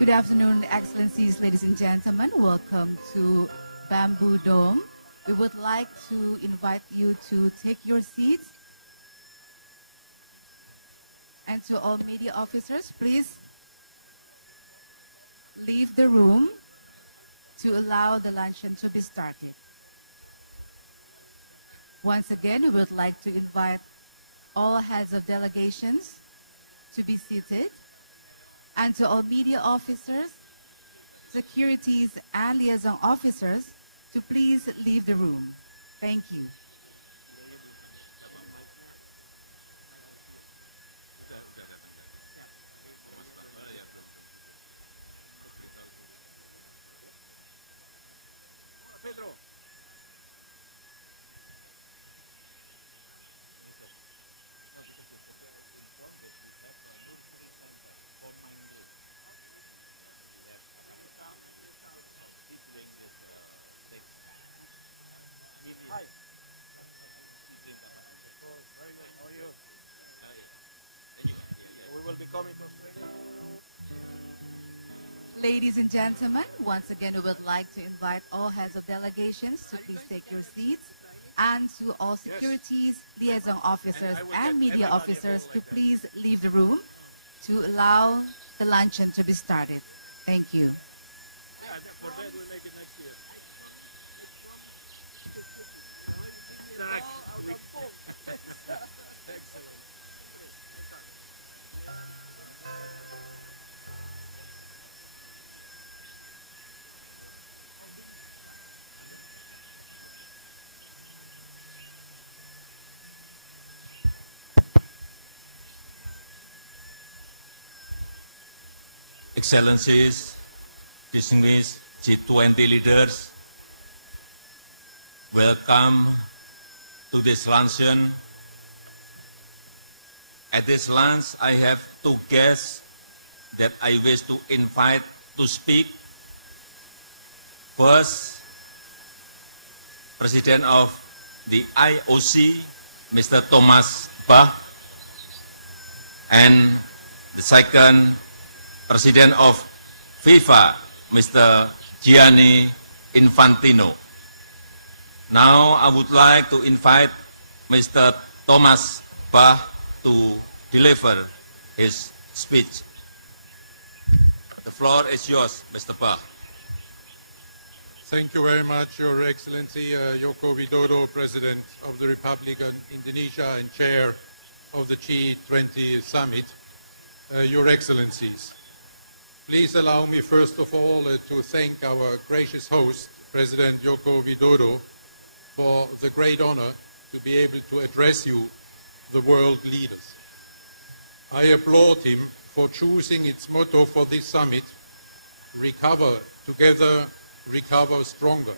Good afternoon, Excellencies, ladies and gentlemen. Welcome to Bamboo Dome. We would like to invite you to take your seats. And to all media officers, please leave the room to allow the luncheon to be started. Once again, we would like to invite all heads of delegations to be seated. And to all media officers, securities, and liaison officers to please leave the room. Thank you. Pedro. No, because you're informed that we have a nursery center for mangrove. We have of seedling this 6 million seedling capacity. Very good. How are you? And you? Yeah. We will be coming to Australia. Ladies and gentlemen, once again, we would like to invite all heads of delegations to please take your seats, and to all securities, liaison officers, and media officers to please leave the room to allow the luncheon to be started. Thank you. Yeah, for that we'll make it next year. Excellent. Excellencies, distinguished G20 leaders, welcome to this luncheon. At this lunch, I have 2 guests that I wish to invite to speak. First, President of the IOC, Mr. Thomas Bach, and the second, President of FIFA, Mr. Gianni Infantino. Now I would like to invite Mr. Thomas Bach to deliver his speech. The floor is yours, Mr. Bach. Thank you very much, Your Excellency Joko Widodo, President of the Republic of Indonesia and Chair of the G20 Summit. Your Excellencies, please allow me first of all to thank our gracious host, President Joko Widodo, for the great honor to be able to address you, the world leaders. I applaud him for choosing its motto for this summit, Recover Together, Recover Stronger,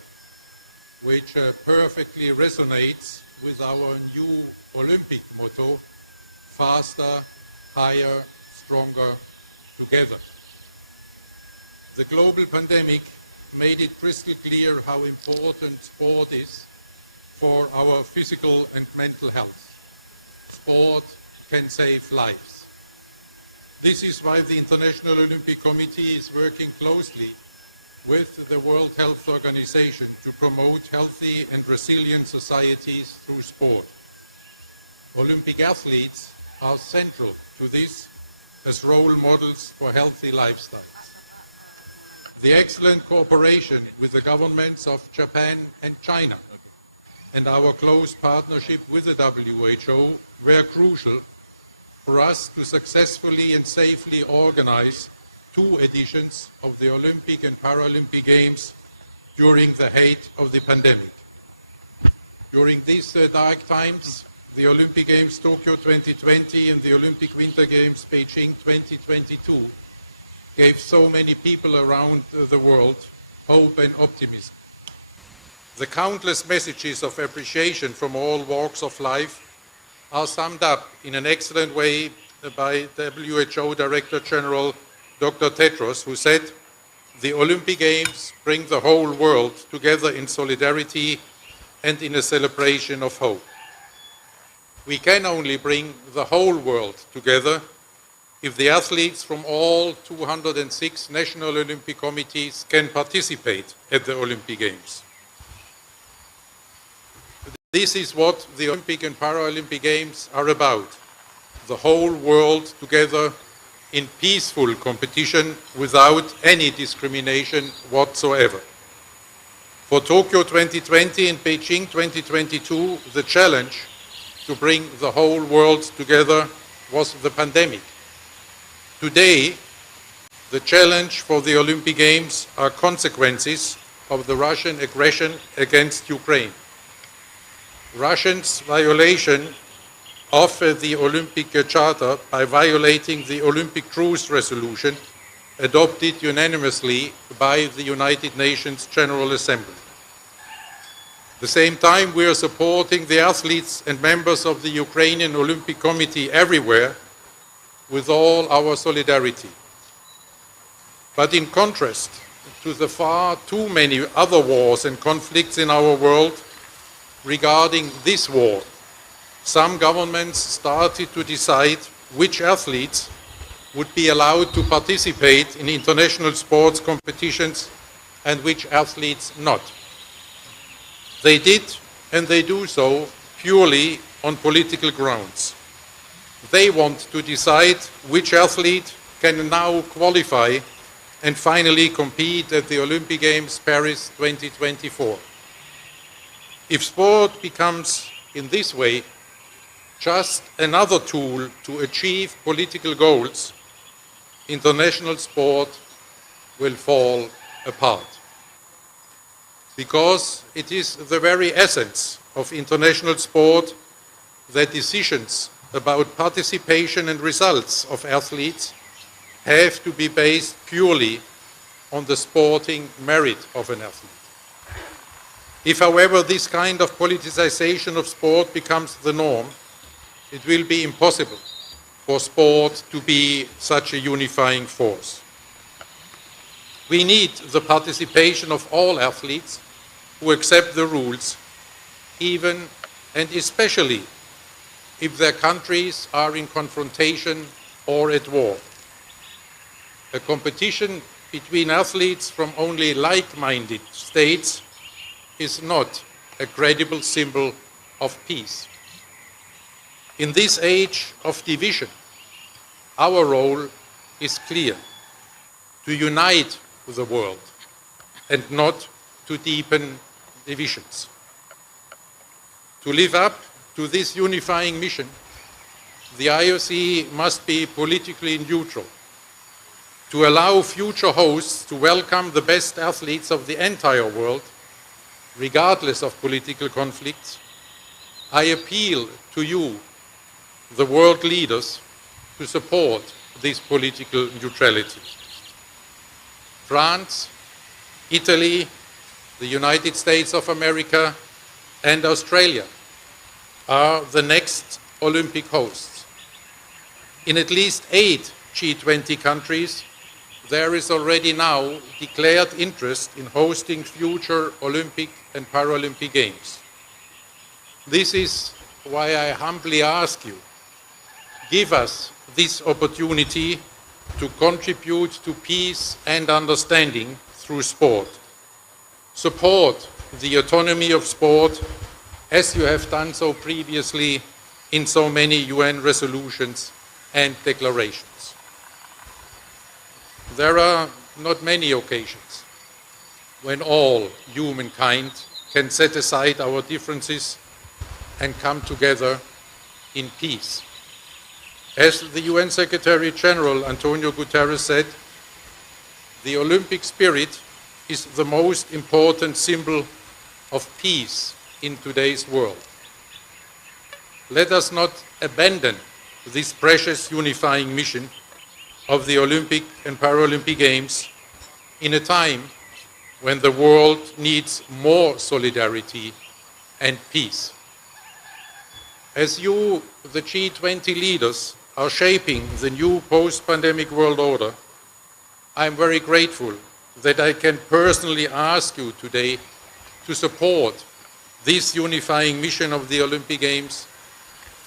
which perfectly resonates with our new Olympic motto, Faster, Higher, Stronger, Together. The global pandemic made it crystal clear how important sport is for our physical and mental health. Sport can save lives. This is why the International Olympic Committee is working closely with the World Health Organization to promote healthy and resilient societies through sport. Olympic athletes are central to this as role models for healthy lifestyles. The excellent cooperation with the governments of Japan and China and our close partnership with the WHO were crucial for us to successfully and safely organize 2 editions of the Olympic and Paralympic Games during the height of the pandemic. During these dark times, the Olympic Games Tokyo 2020 and the Olympic Winter Games Beijing 2022 gave so many people around the world hope and optimism. The countless messages of appreciation from all walks of life are summed up in an excellent way by WHO Director General Dr. Tedros, who said, "The Olympic Games bring the whole world together in solidarity and in a celebration of hope." We can only bring the whole world together if the athletes from all 206 national Olympic committees can participate at the Olympic Games. This is what the Olympic and Paralympic Games are about. The whole world together in peaceful competition without any discrimination whatsoever. For Tokyo 2020 and Beijing 2022, the challenge to bring the whole world together was the pandemic. Today, the challenge for the Olympic Games are consequences of the Russian aggression against Ukraine. Russia's violation of the Olympic Charter by violating the Olympic Truce Resolution adopted unanimously by the United Nations General Assembly. At the same time, we are supporting the athletes and members of the Ukrainian Olympic Committee everywhere with all our solidarity. But in contrast to the far too many other wars and conflicts in our world, regarding this war, some governments started to decide which athletes would be allowed to participate in international sports competitions and which athletes not. They did, and they do so, purely on political grounds. They want to decide which athlete can now qualify and finally compete at the Olympic Games Paris 2024. If sport becomes, in this way, just another tool to achieve political goals, international sport will fall apart. Because it is the very essence of international sport that decisions about participation and results of athletes have to be based purely on the sporting merit of an athlete. If, however, this kind of politicization of sport becomes the norm, it will be impossible for sport to be such a unifying force. We need the participation of all athletes who accept the rules, even and especially if their countries are in confrontation or at war. A competition between athletes from only like-minded states is not a credible symbol of peace. In this age of division, our role is clear: to unite the world and not to deepen divisions. To live up to this unifying mission, the IOC must be politically neutral. To allow future hosts to welcome the best athletes of the entire world, regardless of political conflicts, I appeal to you, the world leaders, to support this political neutrality. France, Italy, the United States of America, and Australia are the next Olympic hosts. In at least 8 G20 countries, there is already now declared interest in hosting future Olympic and Paralympic Games. This is why I humbly ask you, give us this opportunity to contribute to peace and understanding through sport. Support the autonomy of sport as you have done so previously in so many UN resolutions and declarations. There are not many occasions when all humankind can set aside our differences and come together in peace. As the UN Secretary General Antonio Guterres said, the Olympic spirit is the most important symbol of peace in today's world. Let us not abandon this precious unifying mission of the Olympic and Paralympic Games in a time when the world needs more solidarity and peace. As you, the G20 leaders, are shaping the new post-pandemic world order, I am very grateful that I can personally ask you today to support this unifying mission of the Olympic Games,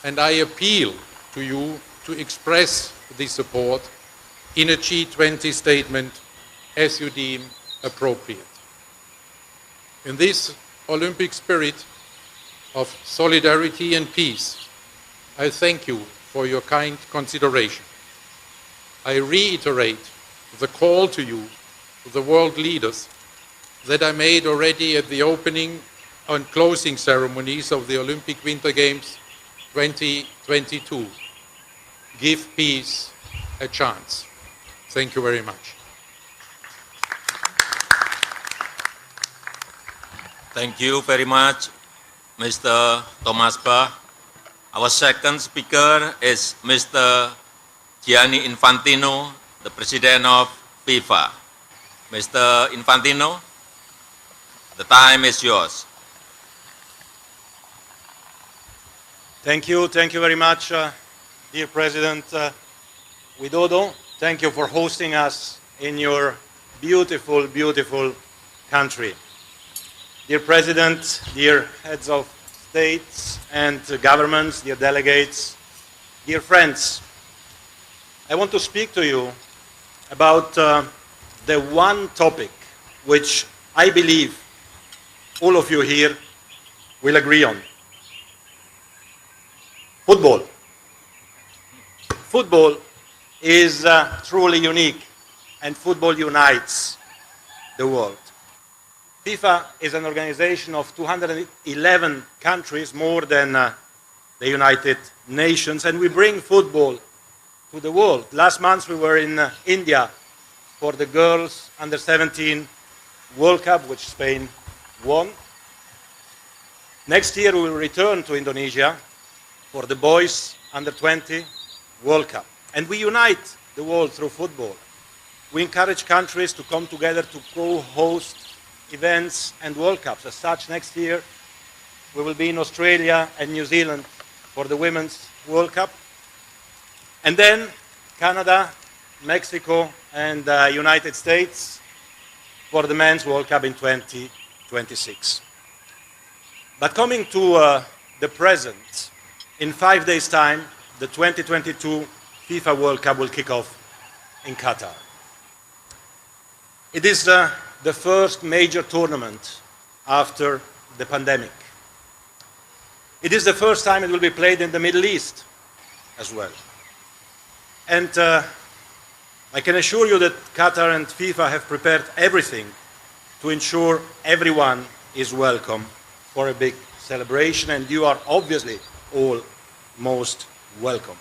and I appeal to you to express the support in a G20 statement as you deem appropriate. In this Olympic spirit of solidarity and peace, I thank you for your kind consideration. I reiterate the call to you, the world leaders, that I made already at the opening and closing ceremonies of the Olympic Winter Games 2022. Give peace a chance. Thank you very much. Thank you very much, Mr. Thomas Bach. Our second speaker is Mr. Gianni Infantino, the President of FIFA. Mr. Infantino, the time is yours. Thank you very much, dear President Widodo. Thank you for hosting us in your beautiful, beautiful country. Dear President, dear heads of states and governments, dear delegates, dear friends, I want to speak to you about the one topic which I believe all of you here will agree on. Football. Football is truly unique, and football unites the world. FIFA is an organization of 211 countries, more than the United Nations, and we bring football to the world. Last month we were in India for the girls under-17 World Cup, which Spain won. Next year we will return to Indonesia for the boys under-20 World Cup. And we unite the world through football. We encourage countries to come together to co-host events and World Cups. As such, next year we will be in Australia and New Zealand for the Women's World Cup. And then Canada, Mexico, and United States for the Men's World Cup in 2026. But coming to the present, in 5 days' time, the 2022 FIFA World Cup will kick off in Qatar. It is the first major tournament after the pandemic. It is the first time it will be played in the Middle East as well. And I can assure you that Qatar and FIFA have prepared everything to ensure everyone is welcome for a big celebration, and you are obviously all most welcome.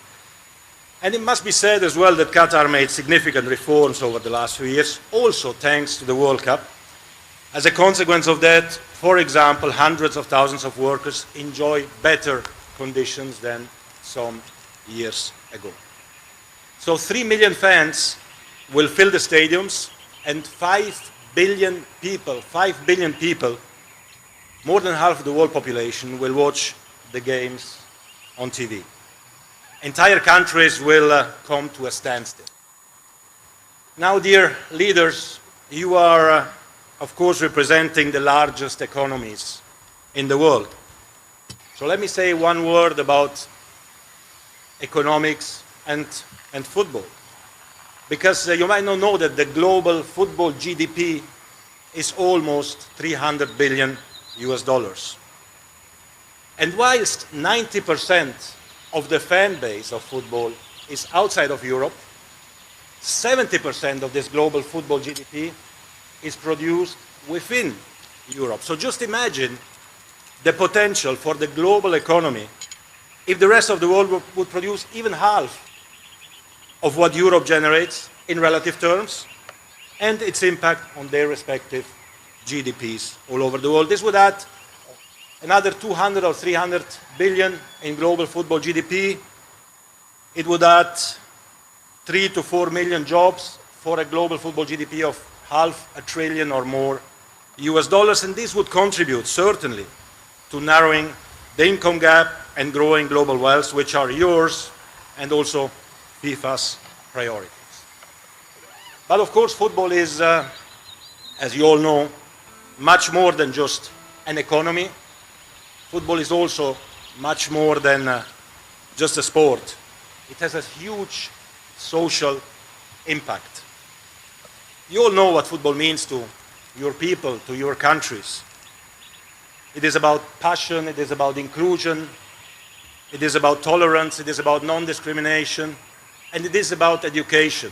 And it must be said as well that Qatar made significant reforms over the last few years, also thanks to the World Cup. As a consequence of that, for example, hundreds of thousands of workers enjoy better conditions than some years ago. So 3 million fans will fill the stadiums, and 5 billion people, more than half of the world population, will watch the games on TV. Entire countries will come to a standstill. Now, dear leaders, you are, of course, representing the largest economies in the world. So let me say one word about economics and football. Because you might not know that the global football GDP is almost $300 billion US. And whilst 90% of the fan base of football is outside of Europe, 70% of this global football GDP is produced within Europe. So just imagine the potential for the global economy if the rest of the world would produce even half of what Europe generates in relative terms, and its impact on their respective GDPs all over the world. This would add another 200 or 300 billion in global football GDP. It would add 3 to 4 million jobs for a global football GDP of $500 billion or more US, and this would contribute certainly to narrowing the income gap and growing global wealth, which are yours and also FIFA's priorities. But of course, football is, as you all know, much more than just an economy. Football is also much more than just a sport. It has a huge social impact. You all know what football means to your people, to your countries. It is about passion, it is about inclusion, it is about tolerance, it is about non-discrimination, and it is about education.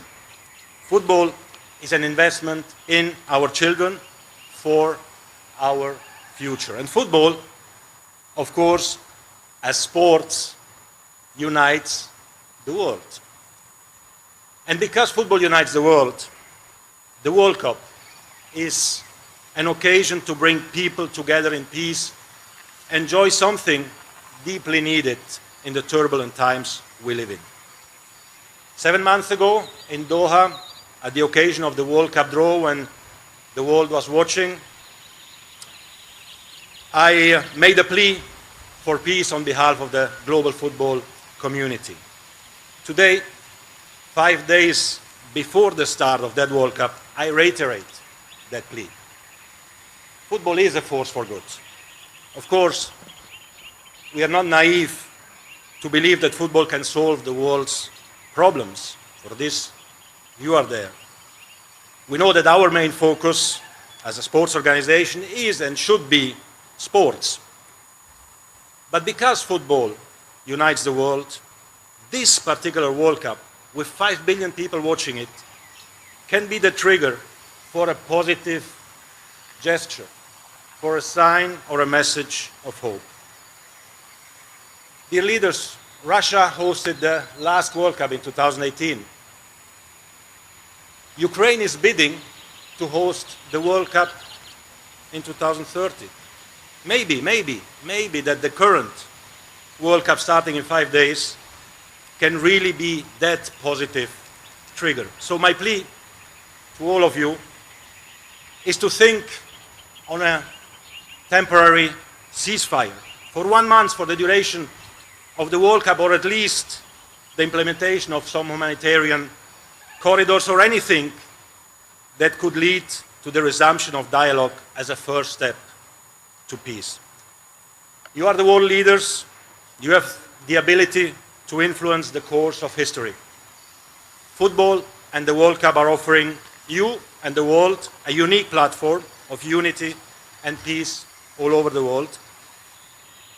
Football is an investment in our children for our future. And football, of course, as sports, unites the world. And because football unites the World Cup is an occasion to bring people together in peace, enjoy something deeply needed in the turbulent times we live in. 7 months ago in Doha, at the occasion of the World Cup draw, when the world was watching, I made a plea for peace on behalf of the global football community. Today, 5 days before the start of that World Cup, I reiterate that plea. Football is a force for good. Of course, we are not naive to believe that football can solve the world's problems. For this, you are there. We know that our main focus as a sports organization is and should be sports. But because football unites the world, this particular World Cup, with 5 billion people watching it, can be the trigger for a positive gesture, for a sign or a message of hope. Dear leaders, Russia hosted the last World Cup in 2018. Ukraine is bidding to host the World Cup in 2030. Maybe that the current World Cup starting in 5 days can really be that positive trigger. So my plea to all of you is to think on a temporary ceasefire for 1 month for the duration of the World Cup, or at least the implementation of some humanitarian corridors or anything that could lead to the resumption of dialogue as a first step to peace. You are the world leaders. You have the ability to influence the course of history. Football and the World Cup are offering you and the world a unique platform of unity and peace all over the world.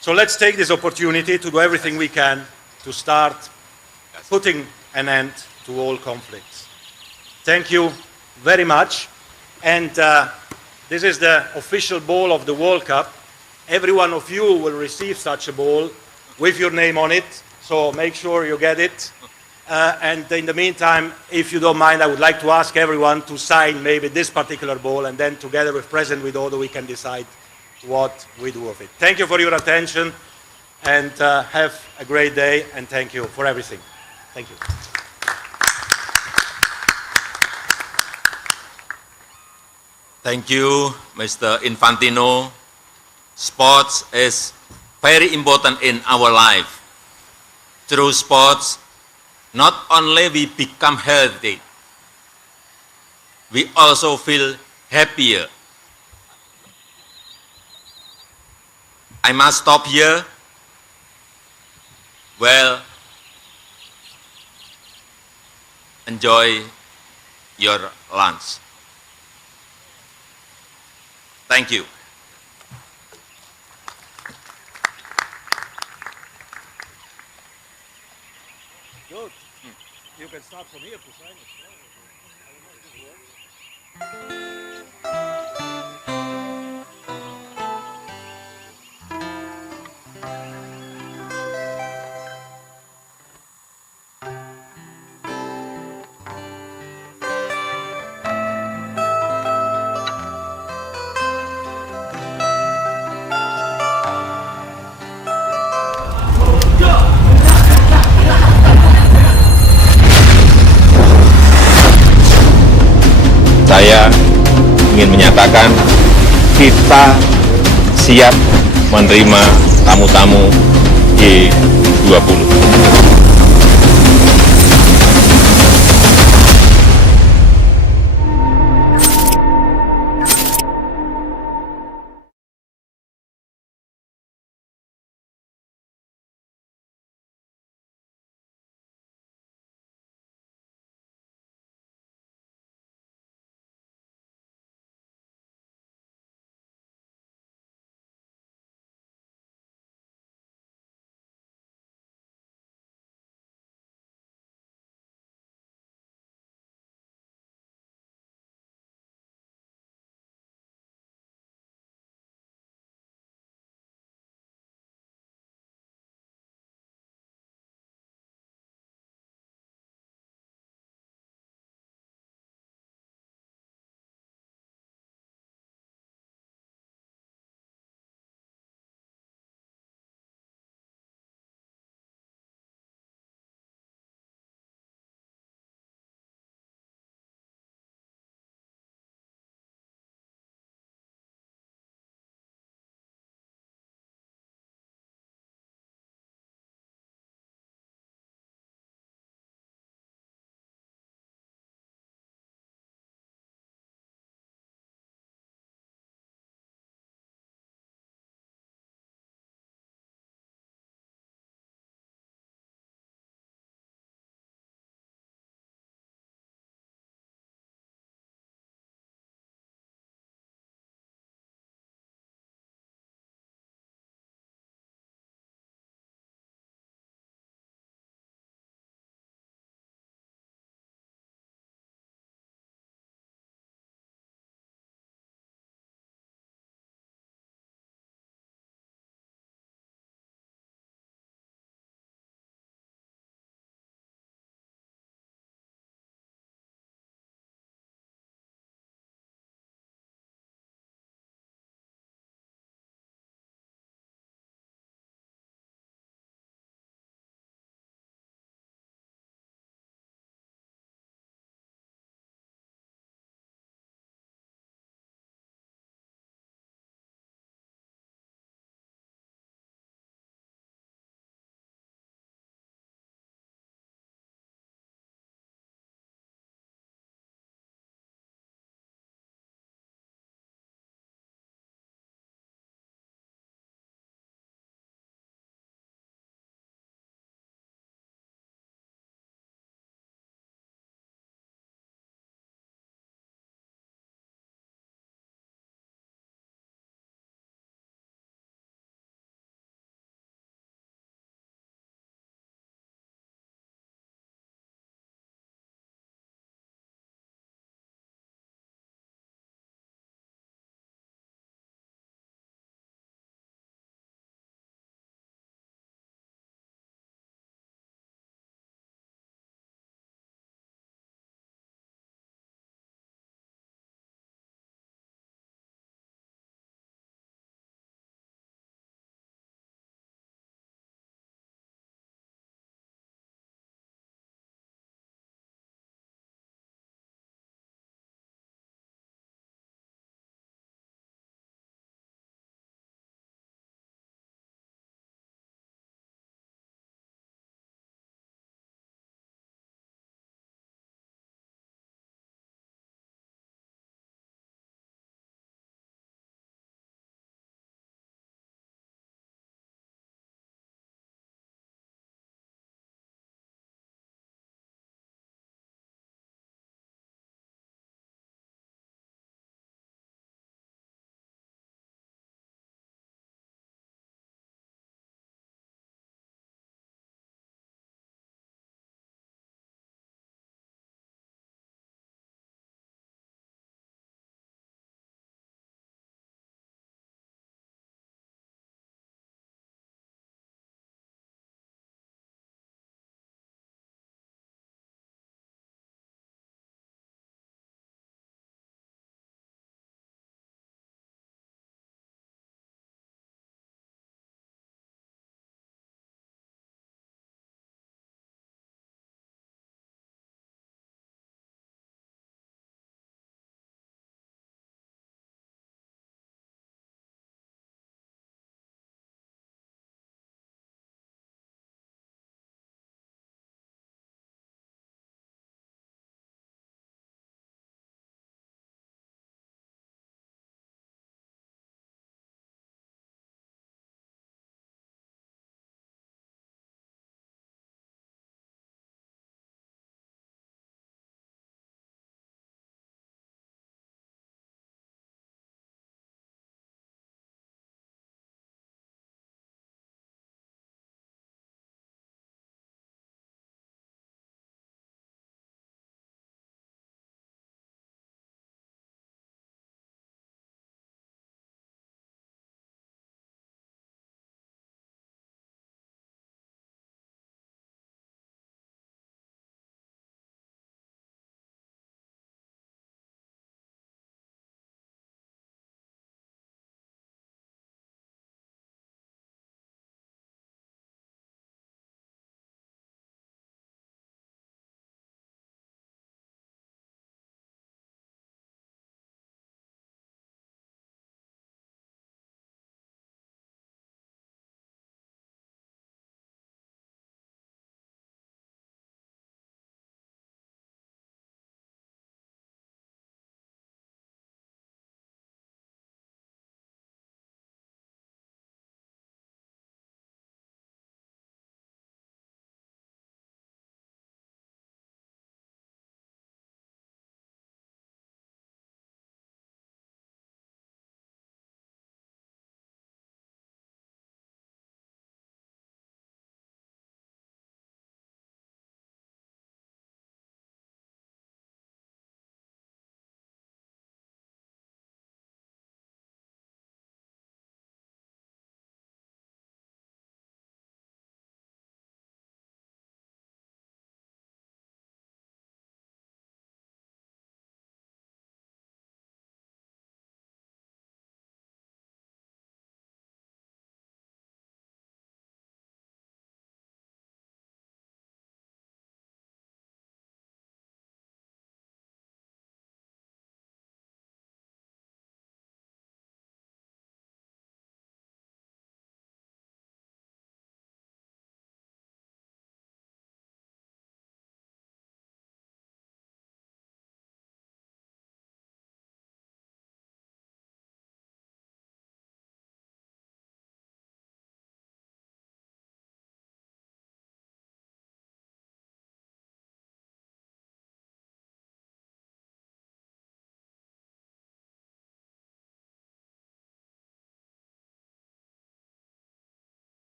So let's take this opportunity to do everything we can to start putting an end to all conflicts. Thank you very much. And this is the official ball of the World Cup. Every one of you will receive such a ball with your name on it, so make sure you get it. And in the meantime, if you don't mind, I would like to ask everyone to sign maybe this particular ball, and then together with President Widodo we can decide what we do with it. Thank you for your attention, and have a great day, and thank you for everything. Thank you. Thank you, Mr. Infantino. Sports is very important in our life. Through sports, not only we become healthy, we also feel happier. I must stop here. Well, enjoy your lunch. Thank you. Good. You can start from here to sign it. Saya ingin menyatakan kita siap menerima tamu-tamu G20.